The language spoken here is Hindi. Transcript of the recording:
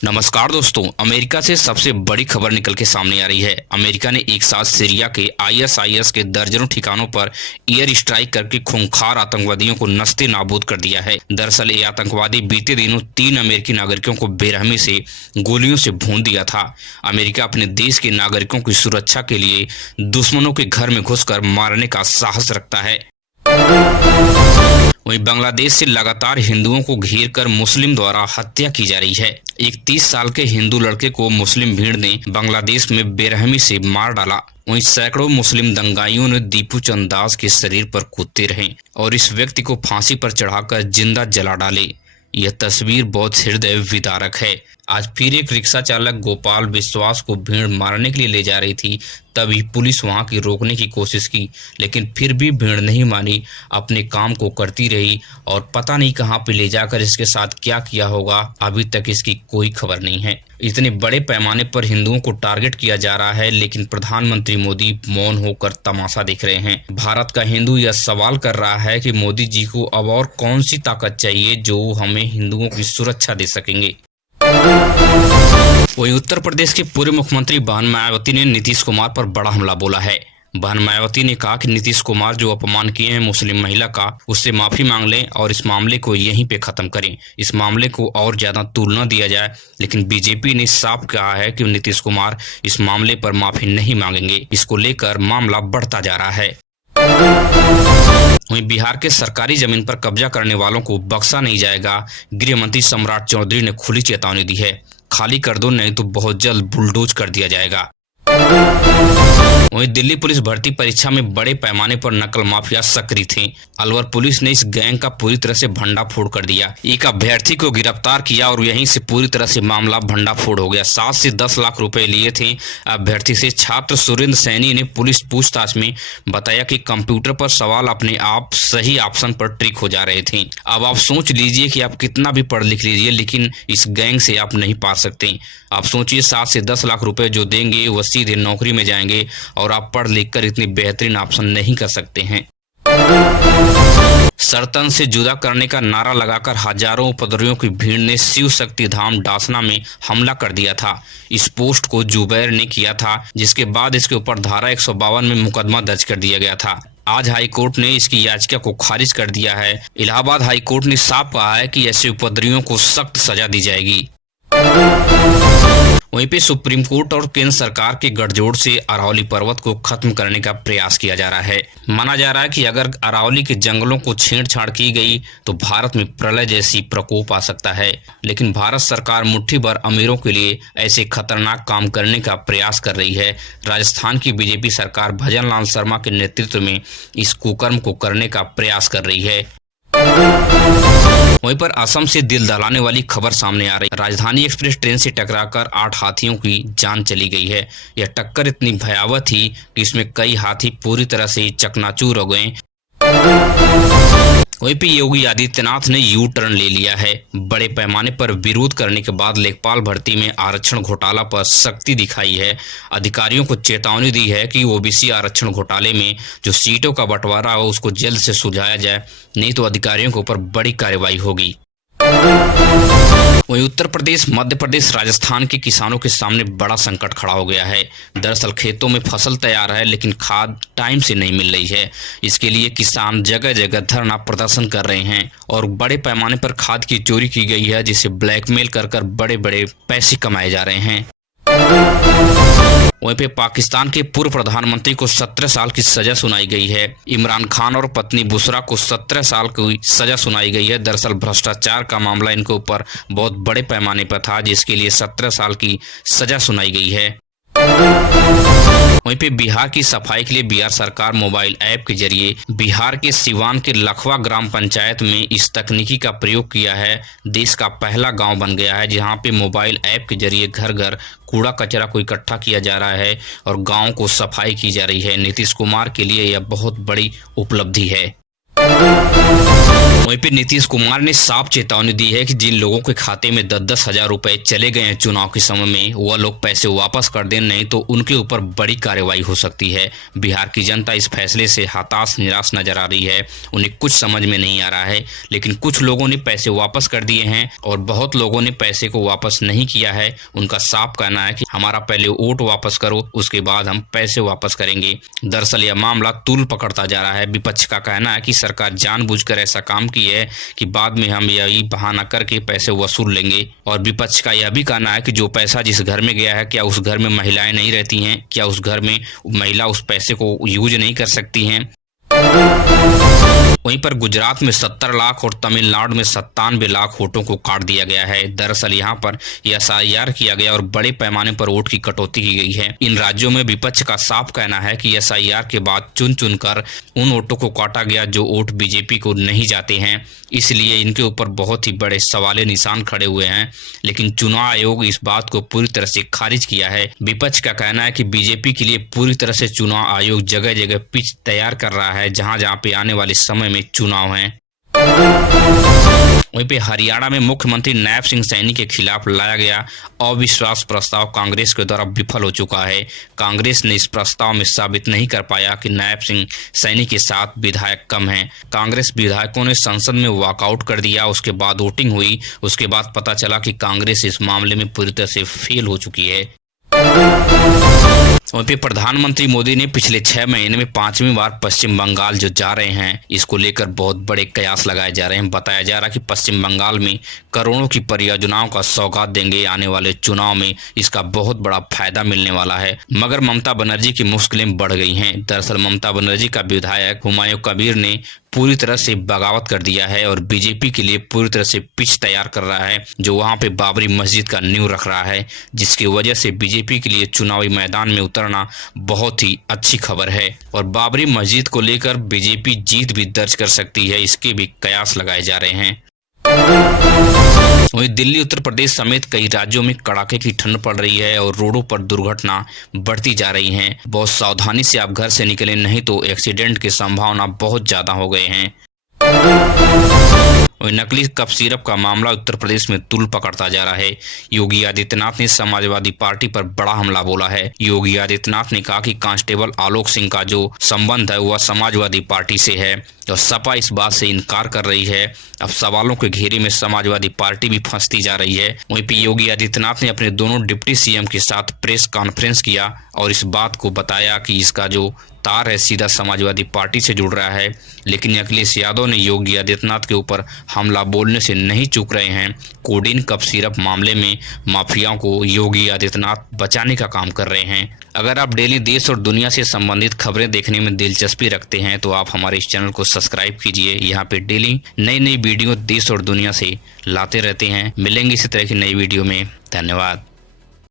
नमस्कार दोस्तों, अमेरिका से सबसे बड़ी खबर निकल के सामने आ रही है। अमेरिका ने एक साथ सीरिया के आईएसआईएस के दर्जनों ठिकानों पर एयर स्ट्राइक करके खूंखार आतंकवादियों को नस्ते नाबूद कर दिया है। दरअसल ये आतंकवादी बीते दिनों 3 अमेरिकी नागरिकों को बेरहमी से गोलियों से भून दिया था। अमेरिका अपने देश के नागरिकों की सुरक्षा के लिए दुश्मनों के घर में घुसकर मारने का साहस रखता है। वहीं बांग्लादेश से लगातार हिंदुओं को घेर कर मुस्लिम द्वारा हत्या की जा रही है। एक 30 साल के हिंदू लड़के को मुस्लिम भीड़ ने बांग्लादेश में बेरहमी से मार डाला। वहीं सैकड़ों मुस्लिम दंगाइयों ने दीपू चंद दास के शरीर पर कूदते रहे और इस व्यक्ति को फांसी पर चढ़ाकर जिंदा जला डाले। यह तस्वीर बहुत हृदय विदारक है। आज फिर एक रिक्शा चालक गोपाल विश्वास को भीड़ मारने के लिए ले जा रही थी, तभी पुलिस वहां की रोकने की कोशिश की, लेकिन फिर भी भीड़ नहीं मानी, अपने काम को करती रही और पता नहीं कहां पे ले जाकर इसके साथ क्या किया होगा, अभी तक इसकी कोई खबर नहीं है। इतने बड़े पैमाने पर हिंदुओं को टारगेट किया जा रहा है, लेकिन प्रधानमंत्री मोदी मौन होकर तमाशा देख रहे हैं। भारत का हिंदू यह सवाल कर रहा है कि मोदी जी को अब और कौन सी ताकत चाहिए जो हमें हिंदुओं की सुरक्षा दे सकेंगे। वहीं उत्तर प्रदेश के पूर्व मुख्यमंत्री बहन मायावती ने नीतीश कुमार पर बड़ा हमला बोला है। बहन मायावती ने कहा कि नीतीश कुमार जो अपमान किए हैं मुस्लिम महिला का, उससे माफी मांग लें और इस मामले को यहीं पे खत्म करें। इस मामले को और ज्यादा तूल न दिया जाए, लेकिन बीजेपी ने साफ कहा है कि नीतीश कुमार इस मामले पर माफी नहीं मांगेंगे। इसको लेकर मामला बढ़ता जा रहा है। वहीं बिहार के सरकारी जमीन पर कब्जा करने वालों को बख्शा नहीं जाएगा। गृह मंत्री सम्राट चौधरी ने खुली चेतावनी दी है, खाली कर दो नहीं तो बहुत जल्द बुलडोज कर दिया जाएगा। वहीं दिल्ली पुलिस भर्ती परीक्षा में बड़े पैमाने पर नकल माफिया सक्रिय थे। अलवर पुलिस ने इस गैंग का पूरी तरह से भंडाफोड़ कर दिया। एक अभ्यर्थी को गिरफ्तार किया और यहीं से पूरी तरह से मामला भंडाफोड़ हो गया। 7 से 10 लाख रुपए लिए थे अभ्यर्थी से। छात्र सुरेंद्र सैनी ने पुलिस पूछताछ में बताया कि कंप्यूटर पर सवाल अपने आप सही ऑप्शन पर ट्रिक हो जा रहे थे। अब आप सोच लीजिए कि आप कितना भी पढ़ लिख लीजिए, लेकिन इस गैंग से आप नहीं पा सकते। आप सोचिए 7 से 10 लाख रुपए जो देंगे वह सीधे नौकरी में जाएंगे और आप पढ़ लिख कर इतनी बेहतरीन ऑप्शन नहीं कर सकते हैं। सरतन से जुदा करने का नारा लगाकर हजारों उपद्रवियों की भीड़ ने शिव शक्ति धाम डासना में हमला कर दिया था। इस पोस्ट को जुबैर ने किया था, जिसके बाद इसके ऊपर धारा 152 में मुकदमा दर्ज कर दिया गया था। आज हाईकोर्ट ने इसकी याचिका को खारिज कर दिया है। इलाहाबाद हाईकोर्ट ने साफ कहा है कि ऐसे उपद्रवियों को सख्त सजा दी जाएगी। वहीं पे सुप्रीम कोर्ट और केंद्र सरकार के गठजोड़ से अरावली पर्वत को खत्म करने का प्रयास किया जा रहा है। माना जा रहा है कि अगर अरावली के जंगलों को छेड़छाड़ की गई तो भारत में प्रलय जैसी प्रकोप आ सकता है, लेकिन भारत सरकार मुट्ठी भर अमीरों के लिए ऐसे खतरनाक काम करने का प्रयास कर रही है। राजस्थान की बीजेपी सरकार भजन लाल शर्मा के नेतृत्व में इस कुकर्म को करने का प्रयास कर रही है। वहीं पर असम से दिल दहलाने वाली खबर सामने आ रही। राजधानी एक्सप्रेस ट्रेन से टकराकर 8 हाथियों की जान चली गई है। यह टक्कर इतनी भयावह थी कि इसमें कई हाथी पूरी तरह से चकनाचूर हो गए। वहीं पे योगी आदित्यनाथ ने यू टर्न ले लिया है। बड़े पैमाने पर विरोध करने के बाद लेखपाल भर्ती में आरक्षण घोटाला पर सख्ती दिखाई है। अधिकारियों को चेतावनी दी है कि ओबीसी आरक्षण घोटाले में जो सीटों का बंटवारा हो उसको जल्द से सुलझाया जाए, नहीं तो अधिकारियों के ऊपर बड़ी कार्रवाई होगी। वहीं उत्तर प्रदेश, मध्य प्रदेश, राजस्थान के किसानों के सामने बड़ा संकट खड़ा हो गया है। दरअसल खेतों में फसल तैयार है, लेकिन खाद टाइम से नहीं मिल रही है। इसके लिए किसान जगह जगह धरना प्रदर्शन कर रहे हैं और बड़े पैमाने पर खाद की चोरी की गई है, जिसे ब्लैकमेल कर बड़े बड़े पैसे कमाए जा रहे हैं। वहीं पे पाकिस्तान के पूर्व प्रधानमंत्री को 17 साल की सजा सुनाई गई है। इमरान खान और पत्नी बुशरा को 17 साल की सजा सुनाई गई है। दरअसल भ्रष्टाचार का मामला इनके ऊपर बहुत बड़े पैमाने पर था, जिसके लिए 17 साल की सजा सुनाई गई है। वहीं पे बिहार की सफाई के लिए बिहार सरकार मोबाइल ऐप के जरिए बिहार के सिवान के लखवा ग्राम पंचायत में इस तकनीकी का प्रयोग किया है। देश का पहला गांव बन गया है जहां पे मोबाइल ऐप के जरिए घर घर कूड़ा कचरा को इकट्ठा किया जा रहा है और गांव को सफाई की जा रही है। नीतीश कुमार के लिए यह बहुत बड़ी उपलब्धि है। वहीं पे नीतीश कुमार ने साफ चेतावनी दी है कि जिन लोगों के खाते में 10-10 हजार रुपए चले गए हैं चुनाव के समय में, वह लोग पैसे वापस कर दें, नहीं तो उनके ऊपर बड़ी कार्रवाई हो सकती है। बिहार की जनता इस फैसले से हताश निराश नजर आ रही है। उन्हें कुछ समझ में नहीं आ रहा है, लेकिन कुछ लोगों ने पैसे वापस कर दिए हैं और बहुत लोगों ने पैसे को वापस नहीं किया है। उनका साफ कहना है कि हमारा पहले वोट वापस करो, उसके बाद हम पैसे वापस करेंगे। दरअसल यह मामला तूल पकड़ता जा रहा है। विपक्ष का कहना है कि सरकार जानबूझकर ऐसा काम की है कि बाद में हम यही बहाना करके पैसे वसूल लेंगे। और विपक्ष का यह भी कहना है कि जो पैसा जिस घर में गया है, क्या उस घर में महिलाएं नहीं रहती हैं? क्या उस घर में महिला उस पैसे को यूज नहीं कर सकती हैं? वहीं पर गुजरात में 70 लाख और तमिलनाडु में 97 लाख वोटों को काट दिया गया है। दरअसल यहां पर एसआईआर किया गया और बड़े पैमाने पर वोट की कटौती की गई है। इन राज्यों में विपक्ष का साफ कहना है कि एसआईआर के बाद चुन चुनकर उन वोटों को काटा गया जो वोट बीजेपी को नहीं जाते हैं, इसलिए इनके ऊपर बहुत ही बड़े सवाले निशान खड़े हुए हैं। लेकिन चुनाव आयोग इस बात को पूरी तरह से खारिज किया है। विपक्ष का कहना है कि बीजेपी के लिए पूरी तरह से चुनाव आयोग जगह जगह पिच तैयार कर रहा है, जहां जहां पे आने वाले समय में चुनाव हैं। वहीं पे हरियाणा में मुख्यमंत्री नायब सिंह सैनी के खिलाफ लाया गया अविश्वास प्रस्ताव कांग्रेस के द्वारा विफल हो चुका है। कांग्रेस ने इस प्रस्ताव में साबित नहीं कर पाया कि नायब सिंह सैनी के साथ विधायक कम हैं। कांग्रेस विधायकों ने संसद में वॉकआउट कर दिया। उसके बाद वोटिंग हुई। उसके बाद पता चला कि कांग्रेस इस मामले में पूरी तरह से फेल हो चुकी है। वहीं पे प्रधानमंत्री मोदी ने पिछले 6 महीने में 5वीं बार पश्चिम बंगाल जो जा रहे हैं, इसको लेकर बहुत बड़े कयास लगाए जा रहे हैं। बताया जा रहा है कि पश्चिम बंगाल में करोड़ों की परियोजनाओं का सौगात देंगे। आने वाले चुनाव में इसका बहुत बड़ा फायदा मिलने वाला है। मगर ममता बनर्जी की मुश्किलें बढ़ गई हैं। दरअसल ममता बनर्जी का विधायक हुमायूं कबीर ने पूरी तरह से बगावत कर दिया है और बीजेपी के लिए पूरी तरह से पिच तैयार कर रहा है, जो वहां पे बाबरी मस्जिद का नींव रख रहा है, जिसकी वजह से बीजेपी के लिए चुनावी मैदान में उतरना बहुत ही अच्छी खबर है। और बाबरी मस्जिद को लेकर बीजेपी जीत भी दर्ज कर सकती है, इसके भी कयास लगाए जा रहे हैं। वहीं दिल्ली, उत्तर प्रदेश समेत कई राज्यों में कड़ाके की ठंड पड़ रही है और रोडों पर दुर्घटना बढ़ती जा रही हैं। बहुत सावधानी से आप घर से निकलें, नहीं तो एक्सीडेंट की संभावना बहुत ज्यादा हो गए हैं। वहीं नकली कफ सिरप का मामला उत्तर प्रदेश में तूल पकड़ता जा रहा है। योगी आदित्यनाथ ने समाजवादी पार्टी पर बड़ा हमला बोला है। योगी आदित्यनाथ ने कहा कि कांस्टेबल आलोक सिंह का जो संबंध है वह समाजवादी पार्टी से है और सपा इस बात से इनकार कर रही है। अब सवालों के घेरे में समाजवादी पार्टी भी फंसती जा रही है। वहीं पे योगी आदित्यनाथ ने अपने दोनों डिप्टी सीएम के साथ प्रेस कॉन्फ्रेंस किया और इस बात को बताया कि इसका जो तार है सीधा समाजवादी पार्टी से जुड़ रहा है। लेकिन अखिलेश यादव ने योगी आदित्यनाथ के ऊपर हमला बोलने से नहीं चूक रहे हैं। कोडीन कफ सिरप मामले में माफियाओं को योगी आदित्यनाथ बचाने का काम कर रहे हैं। अगर आप डेली देश और दुनिया से संबंधित खबरें देखने में दिलचस्पी रखते हैं तो आप हमारे इस चैनल को सब्सक्राइब कीजिए। यहाँ पे डेली नई नई वीडियो देश और दुनिया से लाते रहते हैं। मिलेंगे इसी तरह की नई वीडियो में। धन्यवाद।